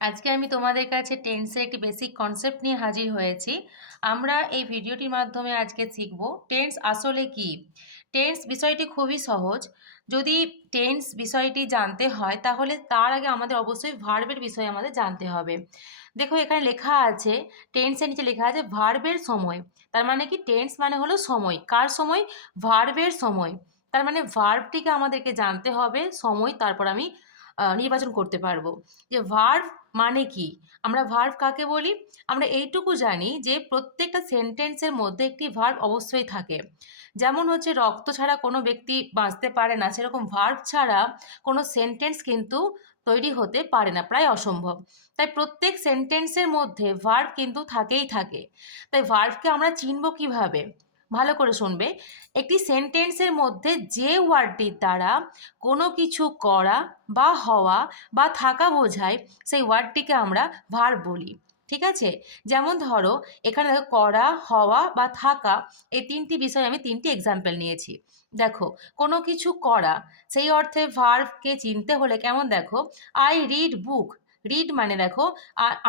আজকে আমি তোমাদের কাছে টেন্সের একটি বেসিক কনসেপ্ট নিয়ে হাজির হয়েছি। আমরা এই ভিডিওটির মাধ্যমে আজকে শিখব টেন্স আসলে কি। টেন্স বিষয়টি খুবই সহজ। যদি টেন্স বিষয়টি জানতে হয় তাহলে তার আগে আমাদের অবশ্যই ভার্বের বিষয়ে আমাদের জানতে হবে। দেখো এখানে লেখা আছে, টেন্সের নিচে লেখা আছে ভার্বের সময়। তার মানে কি, টেন্স মানে হলো সময়। কার সময়? ভার্বের সময়। তার মানে ভার্বটিকে আমাদেরকে জানতে হবে সময়, তারপর আমি নির্বাচন করতে পারবো যে ভার্ব মানে কি। আমরা ভার্ব কাকে বলি? আমরা এইটুকু জানি যে প্রত্যেকটা সেন্টেন্সের মধ্যে একটি ভার্ব অবশ্যই থাকে। যেমন হচ্ছে রক্ত ছাড়া কোনো ব্যক্তি বাঁচতে পারে না, সেরকম ভার্ব ছাড়া কোনো সেন্টেন্স কিন্তু তৈরি হতে পারে না, প্রায় অসম্ভব। তাই প্রত্যেক সেন্টেন্সের মধ্যে ভার্ব কিন্তু থাকেই থাকে। তাই ভার্বকে আমরা চিনব কিভাবে? ভালো করে শুনবে। একটি সেন্টেন্সের মধ্যে যে ওয়ার্ডটির দ্বারা কোনো কিছু করা বা হওয়া বা থাকা বোঝায় সেই ওয়ার্ডটিকে আমরা ভার্ব বলি। ঠিক আছে? যেমন ধরো এখানে দেখো, করা, হওয়া বা থাকা, এই তিনটি বিষয় আমি তিনটি এক্সাম্পল নিয়েছি। দেখো, কোনো কিছু করা, সেই অর্থে ভার্বকে চিনতে হলে কেমন, দেখো, আই রিড বুক। রিড মানে দেখো,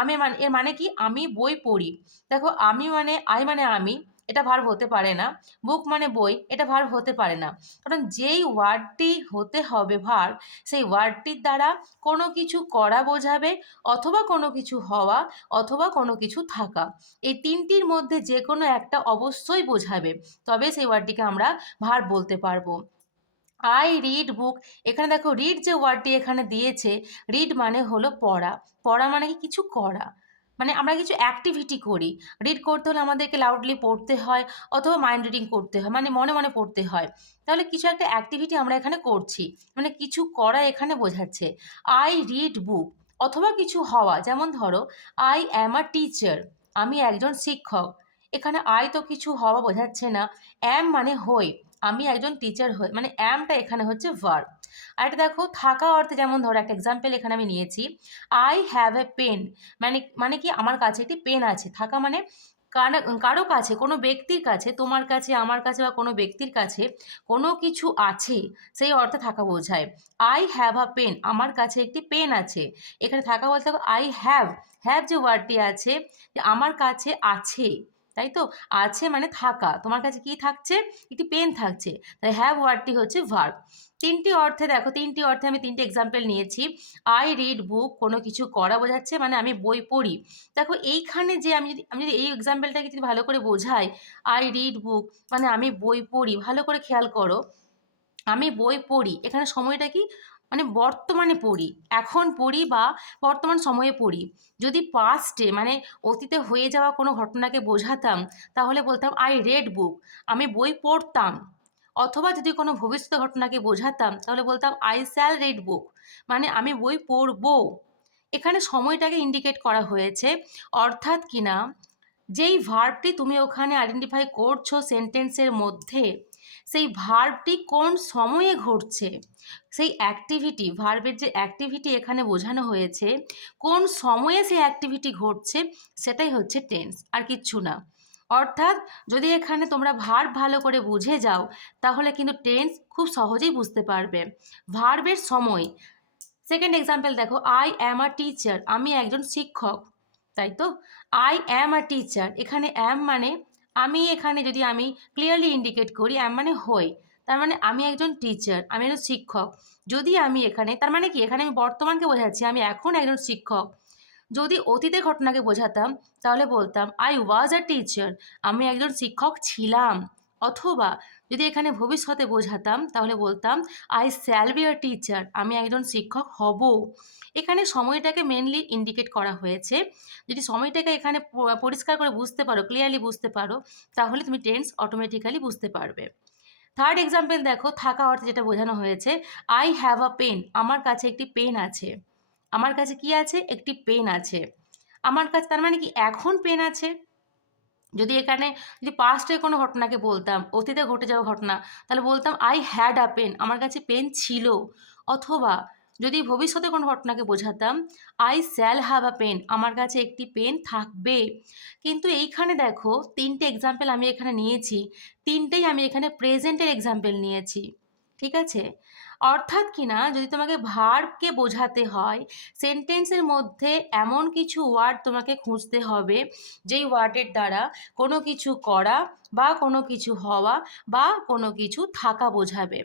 আমি মানে, এর মানে কি, আমি বই পড়ি। দেখো, আমি মানে, আই মানে আমি, এটা ভার্ব হতে পারে না। বুক মানে বই, এটা ভার্ব হতে পারে না। কারণ যেই ওয়ার্ডটি হতে হবে ভার্ব, সেই ওয়ার্ডটির দ্বারা কোনো কিছু করা বোঝাবে, অথবা কোনো কিছু হওয়া, অথবা কোনো কিছু থাকা। এই তিনটির মধ্যে যে কোনো একটা অবশ্যই বোঝাবে, তবে সেই ওয়ার্ডটিকে আমরা ভার্ব বলতে পারবো। আই রিড বুক, এখানে দেখো রিড যে ওয়ার্ডটি এখানে দিয়েছে, রিড মানে হলো পড়া। পড়া মানে কি, কিছু করা, মানে আমরা কিছু অ্যাক্টিভিটি করি। রিড করতে হলে আমাদেরকে লাউডলি পড়তে হয়, অথবা মাইন্ড রিডিং করতে হয়, মানে মনে মনে পড়তে হয়। তাহলে কিছু একটা অ্যাক্টিভিটি আমরা এখানে করছি, মানে কিছু করা এখানে বোঝাচ্ছে। আই রিড বুক। অথবা কিছু হওয়া, যেমন ধরো আই অ্যাম আ টিচার, আমি একজন শিক্ষক। এখানে আই তো কিছু হওয়া বোঝাচ্ছে না, অ্যাম মানে হই, আমি একজন টিচার হই, মানে অ্যামটা এখানে হচ্ছে ভার্ব। আর এটা দেখো থাকা অর্থে, যেমন ধরো একটা এক্সাম্পল এখানে আমি নিয়েছি, আই হ্যাভ এ পেন। মানে মানে কি, আমার কাছে একটি পেন আছে। থাকা মানে কারো কাছে, কোনো ব্যক্তির কাছে, তোমার কাছে, আমার কাছে বা কোনো ব্যক্তির কাছে কোনো কিছু আছে, সেই অর্থে থাকা বোঝায়। আই হ্যাভ আ পেন, আমার কাছে একটি পেন আছে। এখানে থাকা বলতে আই হ্যাভ, হ্যাভ যে ওয়ার্ডটি আছে, যে আমার কাছে আছে, তাই তো? আছে মানে থাকা, তোমার কাছে কি থাকছে? একটি পেন থাকছে। তাই হ্যাভ ওয়ার্ডটি হচ্ছে ভার্ব। তিনটি অর্থে দেখো, তিনটি অর্থে আমি তিনটি এক্সাম্পল নিয়েছি। আই রিড বুক, কোনো কিছু করা বোঝাচ্ছে, মানে আমি বই পড়ি। দেখো এইখানে যে আমি যদি এই এক্সাম্পলটাকে যদি ভালো করে বোঝাই, আই রিড বুক মানে আমি বই পড়ি, ভালো করে খেয়াল করো, আমি বই পড়ি, এখানে সময়টা কি, মানে বর্তমানে পড়ি, এখন পড়ি বা বর্তমান সময়ে পড়ি। যদি পাস্টে মানে অতীতে হয়ে যাওয়া কোনো ঘটনাকে বোঝাতাম, তাহলে বলতাম আই রেড বুক, আমি বই পড়তাম। অথবা যদি কোনো ভবিষ্যৎ ঘটনাকে বোঝাতাম, তাহলে বলতাম আই শ্যাল রিড বুক, মানে আমি বই পড়বো। এখানে সময়টাকে ইন্ডিকেট করা হয়েছে। অর্থাৎ কিনা, যেই ভার্বটি তুমি ওখানে আইডেন্টিফাই করছো সেন্টেন্সের মধ্যে, সেই ভার্বটি কোন সময়ে ঘটছে, সেই অ্যাক্টিভিটি, ভার্বের যে অ্যাক্টিভিটি এখানে বোঝানো হয়েছে, কোন সময়ে সেই অ্যাক্টিভিটি ঘটছে, সেটাই হচ্ছে টেন্স, আর কিচ্ছু না। অর্থাৎ যদি এখানে তোমরা ভার্ব ভালো করে বুঝে যাও, তাহলে কিন্তু টেন্স খুব সহজেই বুঝতে পারবে। ভার্বের সময়, সেকেন্ড এক্সাম্পল দেখো, আই অ্যাম আ টিচার, আমি একজন শিক্ষক, তাই তো? আই অ্যাম আ টিচার, এখানে অ্যাম মানে আমি, এখানে যদি আমি ক্লিয়ারলি ইন্ডিকেট করি, অ্যাম মানে হই, তার মানে আমি একজন টিচার, আমি একজন শিক্ষক। যদি আমি এখানে, তার মানে কি, এখানে আমি বর্তমানকে বোঝাচ্ছি, আমি এখন একজন শিক্ষক। যদি অতীতের ঘটনাকে বোঝাতাম, তাহলে বলতাম আই ওয়াজ আ টিচার, আমি একজন শিক্ষক ছিলাম। অথবা যদি এখানে ভবিষ্যতে বোঝাতাম, তাহলে বলতাম I shall be a teacher, আমি একজন শিক্ষক হব। এখানে সময়টাকে মেনলি ইন্ডিকেট করা হয়েছে। যদি সময়টাকে এখানে পরিষ্কার করে বুঝতে পারো, ক্লিয়ারলি বুঝতে পারো, তাহলে তুমি টেন্স অটোমেটিক্যালি বুঝতে পারবে। থার্ড এক্সাম্পল দেখো, থাকা অর্থে যেটা বোঝানো হয়েছে, আই হ্যাভ আ পেন, আমার কাছে একটি পেন আছে। আমার কাছে কি আছে? একটি পেন আছে। আমার কাছে, তার মানে কি, এখন পেন আছে। যদি এখানে, যদি পাস্টের কোনো ঘটনাকে বলতাম, অতীতে ঘটে যাওয়া ঘটনা, তাহলে বলতাম আই হ্যাড আ পেন, আমার কাছে পেন ছিল। অথবা যদি ভবিষ্যতে কোনো ঘটনাকে বোঝাতাম, I shall have a pen, আমার কাছে একটি পেন থাকবে। কিন্তু এইখানে দেখো, তিনটে এক্সাম্পল আমি এখানে নিয়েছি, তিনটেই আমি এখানে প্রেজেন্টের এক্সাম্পল নিয়েছি। ঠিক আছে? অর্থাৎ কিনা যদি তোমাকে ভার্বকে বোঝাতে হয় সেন্টেন্সের মধ্যে এমন কিছু ওয়ার্ড তোমাকে খুঁজতে হবে যেই ওয়ার্ডের দ্বারা কোনো কিছু করা বা কোনো কিছু হওয়া বা কোনো কিছু থাকা বোঝাবে।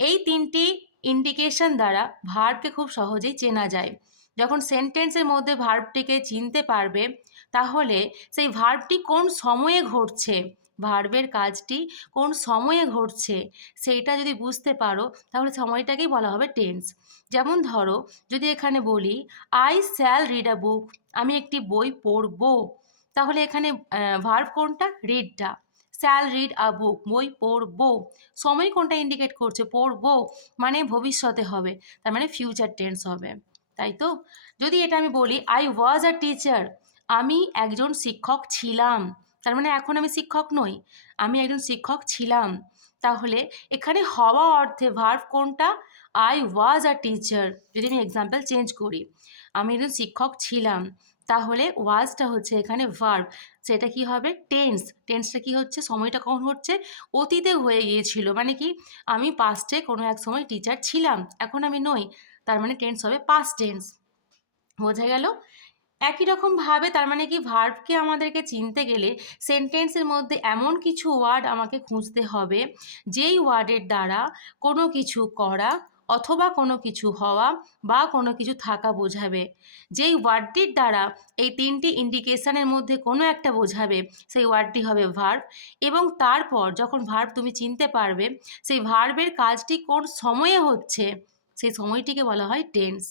এই তিনটি ইন্ডিকেশন দ্বারা ভার্বকে খুব সহজেই চেনা যায়। যখন সেন্টেন্সের মধ্যে ভার্বটিকে চিনতে পারবে তাহলে সেই ভার্বটি কোন সময়ে ঘটছে, ভার্বের কাজটি কোন সময়ে ঘটছে সেইটা যদি বুঝতে পারো তাহলে সময়টাকেই বলা হবে টেন্স। যেমন ধরো যদি এখানে বলি আই শ্যাল রিড আ বুক, আমি একটি বই পড়ব, তাহলে এখানে ভার্ব কোনটা, রিডটা। শ্যাল রিড আ বুক, বই পড়বো, সময় কোনটা ইন্ডিকেট করছে, পড়বো মানে ভবিষ্যতে হবে, তার মানে ফিউচার টেন্স হবে, তাই তো। যদি এটা আমি বলি আই ওয়াজ আ টিচার, আমি একজন শিক্ষক ছিলাম, তার মানে এখন আমি শিক্ষক নই, আমি একজন শিক্ষক ছিলাম, তাহলে এখানে হওয়া অর্থে ভার্ব কোনটা, আই ওয়াজ আ টিচার। যদি আমি এক্সাম্পল চেঞ্জ করি, আমি একজন শিক্ষক ছিলাম, তাহলে ওয়াজটা হচ্ছে এখানে ভার্ব, সেটা কি হবে টেন্স। টেন্সটা কি হচ্ছে, সময়টা কখন হচ্ছে, অতীতে হয়ে গিয়েছিল, মানে কি আমি পাস্টে কোনো এক সময় টিচার ছিলাম, এখন আমি নই, তার মানে টেন্স হবে পাস্ট টেন্স। বোঝা গেল? একই রকমভাবে তার মানে কি ভার্বকে আমাদেরকে চিনতে গেলে সেন্টেন্সের মধ্যে এমন কিছু ওয়ার্ড আমাকে খুঁজতে হবে যেই ওয়ার্ডের দ্বারা কোনো কিছু করা অথবা কোনো কিছু হওয়া বা কোনো কিছু থাকা বোঝাবে। যেই ওয়ার্ডটির দ্বারা এই তিনটি ইন্ডিকেশনের মধ্যে কোনো একটা বোঝাবে সেই ওয়ার্ডটি হবে ভার্ব, এবং তারপর যখন ভার্ব তুমি চিনতে পারবে সেই ভার্বের কাজটি কোন সময়ে হচ্ছে সেই সময়টিকে বলা হয় টেন্স।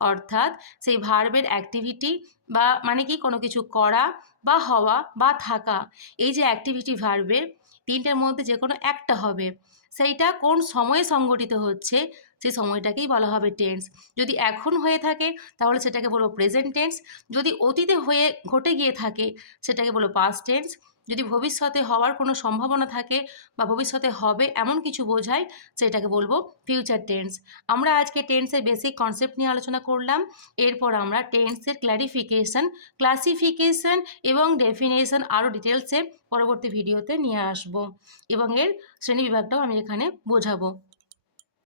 অর্থাৎ সেই ভার্বের অ্যাক্টিভিটি বা মানে কি কোনো কিছু করা বা হওয়া বা থাকা, এই যে অ্যাক্টিভিটি ভার্বের তিনটের মধ্যে যে কোনো একটা হবে, সেইটা কোন সময়ে সংগঠিত হচ্ছে সেই সময়টাকেই বলা হবে টেন্স। যদি এখন হয়ে থাকে তাহলে সেটাকে বলবো প্রেজেন্ট টেন্স, যদি অতীতে হয়ে ঘটে গিয়ে থাকে সেটাকে বলবো পাস্ট টেন্স, যদি ভবিষ্যতে হওয়ার কোনো সম্ভাবনা থাকে বা ভবিষ্যতে হবে এমন কিছু বোঝায় সেটাকে বলবো ফিউচার টেন্স। আমরা আজকে টেন্সের বেসিক কনসেপ্ট নিয়ে আলোচনা করলাম, এরপর আমরা টেন্সের ক্ল্যারিফিকেশন, ক্লাসিফিকেশন এবং ডেফিনেশন আরও ডিটেলসে পরবর্তী ভিডিওতে নিয়ে আসব এবং এর শ্রেণীবিভাগটাও আমি এখানে বোঝাবো।